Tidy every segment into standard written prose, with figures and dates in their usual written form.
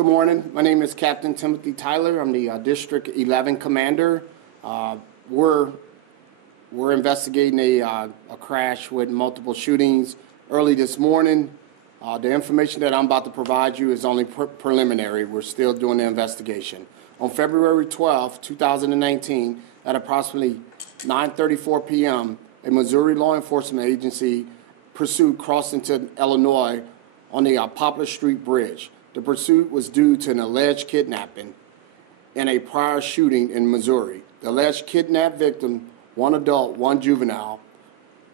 Good morning. My name is Captain Timothy Tyler. I'm the District 11 Commander. We're investigating a crash with multiple shootings early this morning. The information that I'm about to provide you is only preliminary. We're still doing the investigation. On February 12, 2019, at approximately 9:34 p.m., a Missouri law enforcement agency pursuit crossed into Illinois on the Poplar Street Bridge. The pursuit was due to an alleged kidnapping and a prior shooting in Missouri. The alleged kidnapped victim, one adult, one juvenile,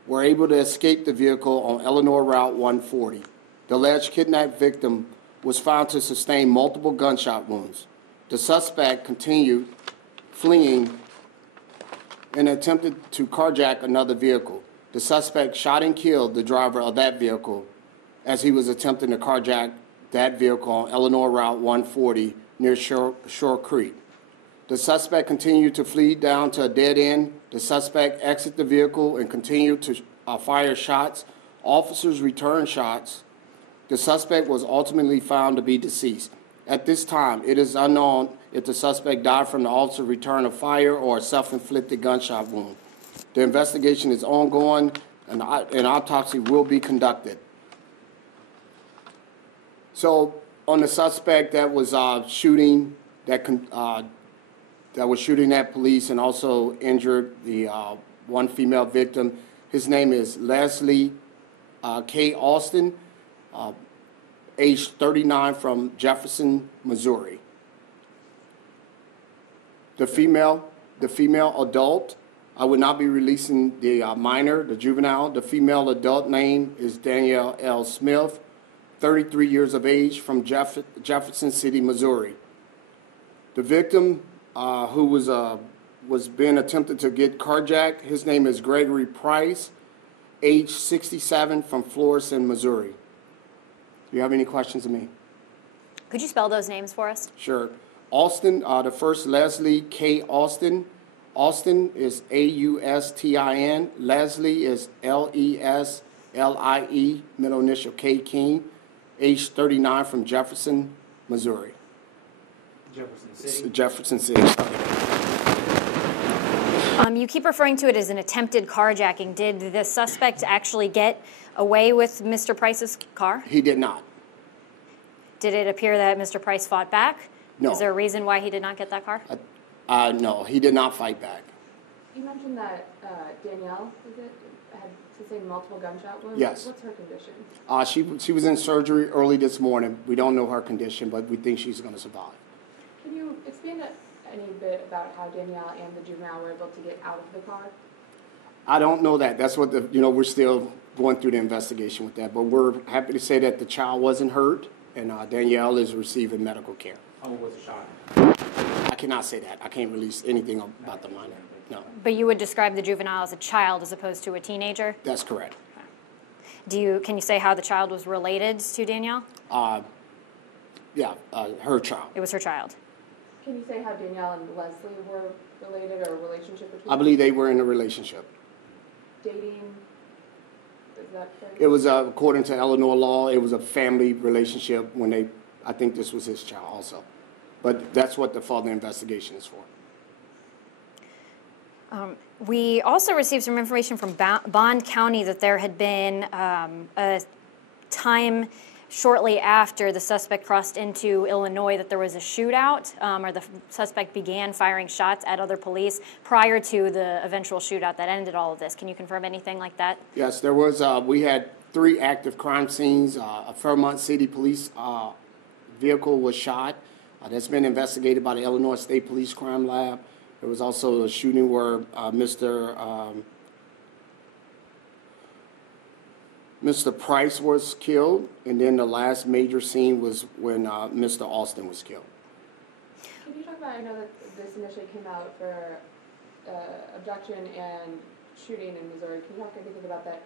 were able to escape the vehicle on Illinois Route 140. The alleged kidnapped victim was found to sustain multiple gunshot wounds. The suspect continued fleeing and attempted to carjack another vehicle. The suspect shot and killed the driver of that vehicle as he was attempting to carjack that vehicle on Illinois Route 140 near Shore Creek. The suspect continued to flee down to a dead end. The suspect exited the vehicle and continued to fire shots. Officers returned shots. The suspect was ultimately found to be deceased. At this time, it is unknown if the suspect died from the officer's return of fire or a self-inflicted gunshot wound. The investigation is ongoing, and an autopsy will be conducted. So, on the suspect that was shooting at police and also injured the one female victim, his name is Leslie K. Austin, age 39, from Jefferson, Missouri. The female adult, I would not be releasing the minor, the juvenile. The female adult name is Danielle L. Smith, 33 years of age, from Jefferson City, Missouri. The victim, who was being attempted to get carjacked, his name is Gregory Price, age 67, from Florissant, Missouri. Do you have any questions of me? Could you spell those names for us? Sure. Austin, the first Leslie K. Austin. Austin is Austin. Leslie is Leslie, middle initial K. King, age 39, from Jefferson, Missouri. Jefferson City? Jefferson City. You keep referring to it as an attempted carjacking. Did the suspect actually get away with Mr. Price's car? He did not. Did it appear that Mr. Price fought back? No. Is there a reason why he did not get that car? No, he did not fight back. You mentioned that Danielle, had sustained multiple gunshot wounds. Yes. What's her condition? She was in surgery early this morning. We don't know her condition, but we think she's going to survive. Can you expand any bit about how Danielle and the juvenile were able to get out of the car? I don't know that. That's what we're still going through the investigation with that. But we're happy to say that the child wasn't hurt, and Danielle is receiving medical care. How old was the shot? I cannot say that. I can't release anything about the minor. No. But you would describe the juvenile as a child as opposed to a teenager? That's correct. Can you say how the child was related to Danielle? Yeah, her child. It was her child. Can you say how Danielle and Leslie were related, or a relationship between them? I believe they were in a relationship. Dating? Is that fair? It was, according to Illinois law, it was a family relationship I think this was his child also. But that's what the further investigation is for. We also received some information from Bond County that there had been a time shortly after the suspect crossed into Illinois that there was a shootout, or the suspect began firing shots at other police prior to the eventual shootout that ended all of this. Can you confirm anything like that? Yes, there was. We had 3 active crime scenes. A Fairmont City police vehicle was shot. That's been investigated by the Illinois State Police Crime Lab. There was also a shooting where Mr. Price was killed, and then the last major scene was when Mr. Austin was killed. Can you talk about, I know that this initially came out for abduction and shooting in Missouri. Can you talk anything about that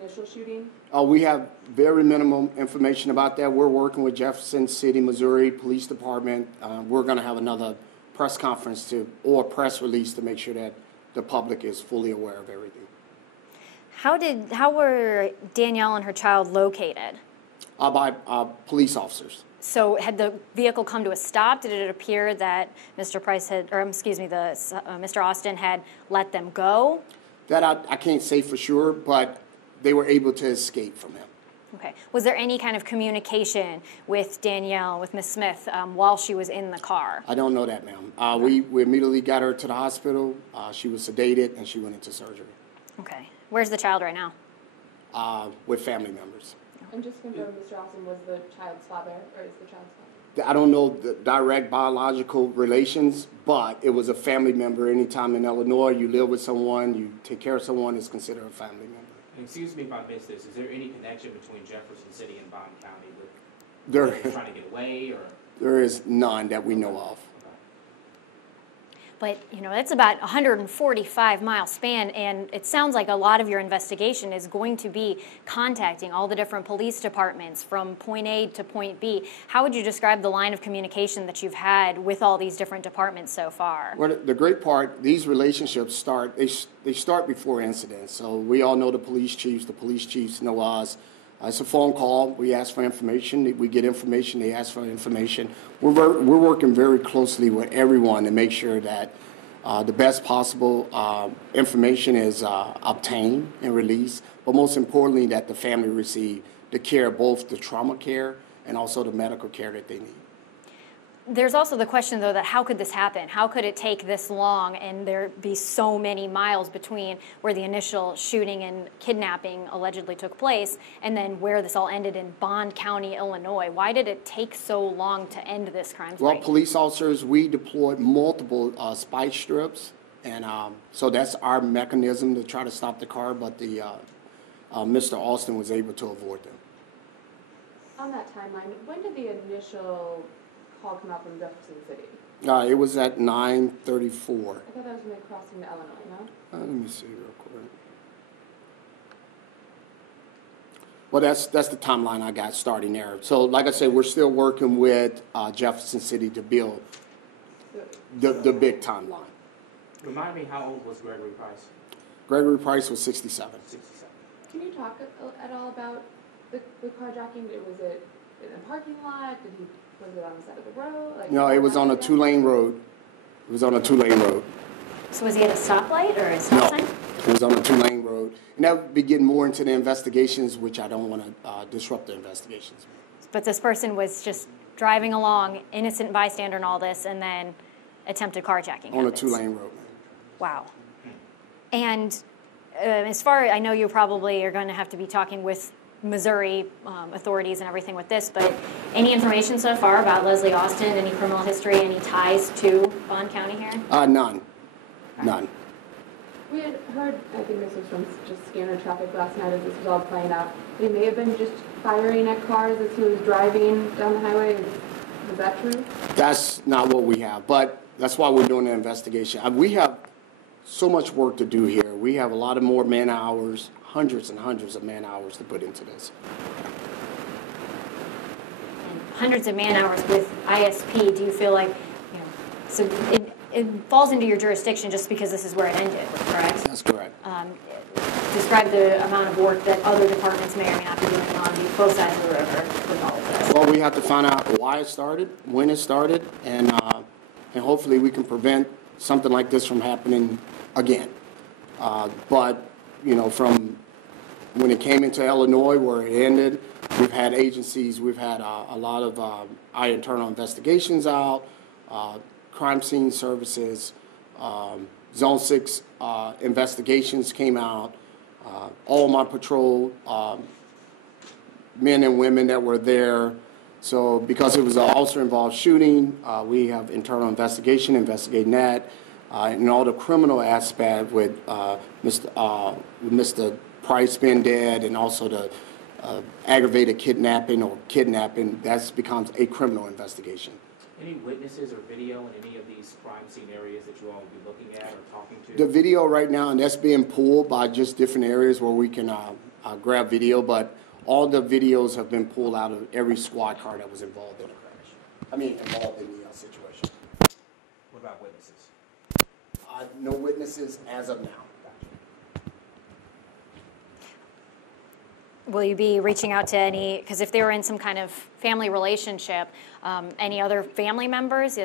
initial shooting? We have very minimum information about that. We're working with Jefferson City, Missouri Police Department. We're going to have another press conference or press release to make sure that the public is fully aware of everything. How were Danielle and her child located? By police officers. So had the vehicle come to a stop? Did it appear that Mr. Price had, or excuse me, Mr. Austin had let them go? That I can't say for sure, but they were able to escape from him. Okay. Was there any kind of communication with Danielle, with Ms. Smith, while she was in the car? I don't know that, ma'am. We immediately got her to the hospital. She was sedated, and she went into surgery. Okay. Where's the child right now? With family members. And just to confirm, Mr. Austin was the child's father, or is the child's father? I don't know the direct biological relations, but it was a family member. Anytime in Illinois you live with someone, you take care of someone, it's considered a family member. Excuse me if I missed this. Is there any connection between Jefferson City and Bond County with There, trying to get away, or? there is none that we know of. But, you know, that's about a 145-mile span, and it sounds like a lot of your investigation is going to be contacting all the different police departments from point A to point B. How would you describe the line of communication that you've had with all these different departments so far? Well, the great part, these relationships start, they start before incidents. So we all know the police chiefs know us. It's a phone call. We ask for information. We get information. They ask for information. We're working very closely with everyone to make sure that the best possible information is obtained and released, but most importantly, that the family receive the care, both the trauma care and also the medical care that they need. There's also the question, though, that how could this happen? How could it take this long and there be so many miles between where the initial shooting and kidnapping allegedly took place and then where this all ended in Bond County, Illinois? Why did it take so long to end this crime spree? Well, police officers, we deployed multiple spike strips, and so that's our mechanism to try to stop the car, but the Mr. Austin was able to avoid them. On that timeline, when did the initial call come out from Jefferson City? It was at 9:34. I thought that was when they crossed into Illinois, no? Let me see real quick. Well, that's the timeline I got starting there. So, like I said, we're still working with Jefferson City to build the big timeline. Remind me, how old was Gregory Price? Gregory Price was 67. 67. Can you talk at all about the carjacking? Was it in a parking lot? Was it on the side of the road? Like, No, it was on a two-lane road. It was on a two-lane road. So was he at a stoplight or a stop sign? It was on a two-lane road. And that would be getting more into the investigations, which I don't want to disrupt the investigations. But this person was just driving along, innocent bystander in all this, and then attempted carjacking. On a happens. two-lane road. Wow. And as far as I know, you probably are going to have to be talking with Missouri authorities and everything with this, but any information so far about Leslie Austin, any criminal history, any ties to Bond County here? None. None. We had heard, I think this was from just scanner traffic last night as this was all playing out, he may have been just firing at cars as he was driving down the highway. Is that true? That's not what we have, but that's why we're doing the investigation. We have so much work to do here. We have a lot of more man hours, hundreds and hundreds of man hours to put into this. And hundreds of man hours with ISP. Do you feel like, so it falls into your jurisdiction just because this is where it ended, correct? That's correct. Describe the amount of work that other departments may or may not be doing on both sides of the river with all of this. Well, we have to find out why it started, when it started, and hopefully we can prevent something like this from happening again. But, from when it came into Illinois, where it ended, we've had agencies, we've had a lot of our internal investigations out, crime scene services, Zone 6 investigations came out, all my patrol men and women that were there. So because it was an officer-involved shooting, we have internal investigation, investigating that, and all the criminal aspect with Mr. Price being dead, and also the aggravated kidnapping or kidnapping, that becomes a criminal investigation. Any witnesses or video in any of these crime scene areas that you all will be looking at or talking to? The video right now, and that's being pulled by just different areas where we can grab video, but all the videos have been pulled out of every squad car that was involved in the crash. Involved in the situation. What about witnesses? No witnesses as of now. Will you be reaching out to any, because if they were in some kind of family relationship, any other family members,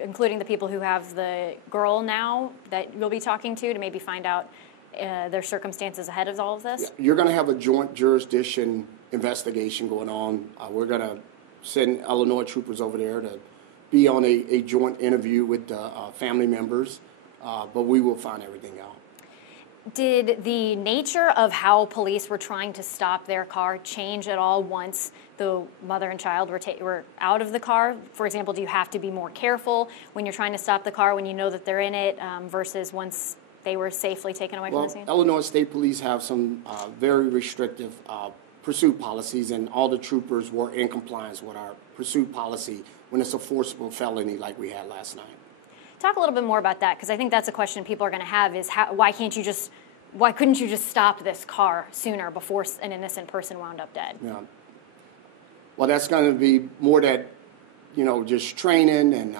including the people who have the girl now, that you'll be talking to maybe find out their circumstances ahead of all of this? Yeah, you're going to have a joint jurisdiction investigation going on. We're going to send Illinois troopers over there to be on a joint interview with the family members, but we will find everything out. Did the nature of how police were trying to stop their car change at all once the mother and child were out of the car? For example, do you have to be more careful when you're trying to stop the car when you know that they're in it versus once they were safely taken away from the scene? Illinois State Police have some very restrictive pursuit policies, and all the troopers were in compliance with our pursuit policy when it's a forcible felony like we had last night. Talk a little bit more about that, because I think that's a question people are going to have is why couldn't you just stop this car sooner before an innocent person wound up dead? Yeah. Well, that's going to be more that, just training and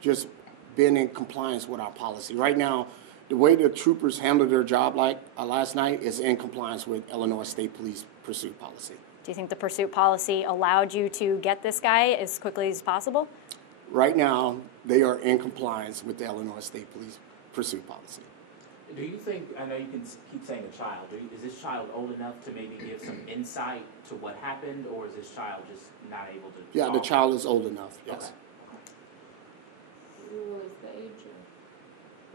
just being in compliance with our policy. Right now, the way the troopers handled their job last night is in compliance with Illinois State Police pursuit policy. Do you think the pursuit policy allowed you to get this guy as quickly as possible? Right now, they are in compliance with the Illinois State Police pursuit policy. Do you think, I know you can keep saying a child, is this child old enough to maybe give some insight to what happened, or is this child just not able to Yeah, talk? the child is old enough, yes. Okay. Will you release the age?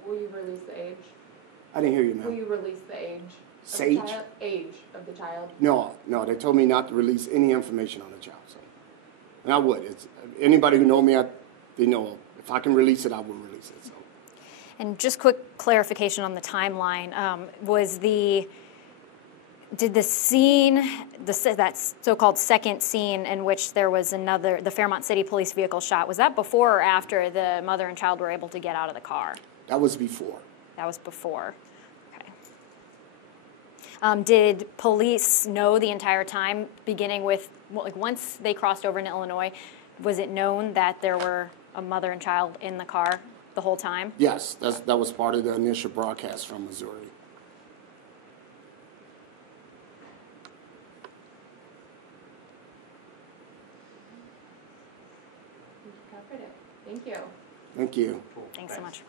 Will you release the age? I didn't hear you, Will ma'am. you release the age? Sage? Age of the child? No, they told me not to release any information on the child. So, and I would. It's, anybody who know me, they know if I can release it, I will release it. So. And just quick clarification on the timeline. Did the scene, that so-called second scene in which there was the Fairmont City police vehicle shot, was that before or after the mother and child were able to get out of the car? That was before. That was before. Okay. Did police know the entire time, beginning with, once they crossed over into Illinois, was it known that there were a mother and child in the car the whole time? Yes, that was part of the initial broadcast from Missouri. You covered it. Thank you. Thank you. Cool. Thanks so much.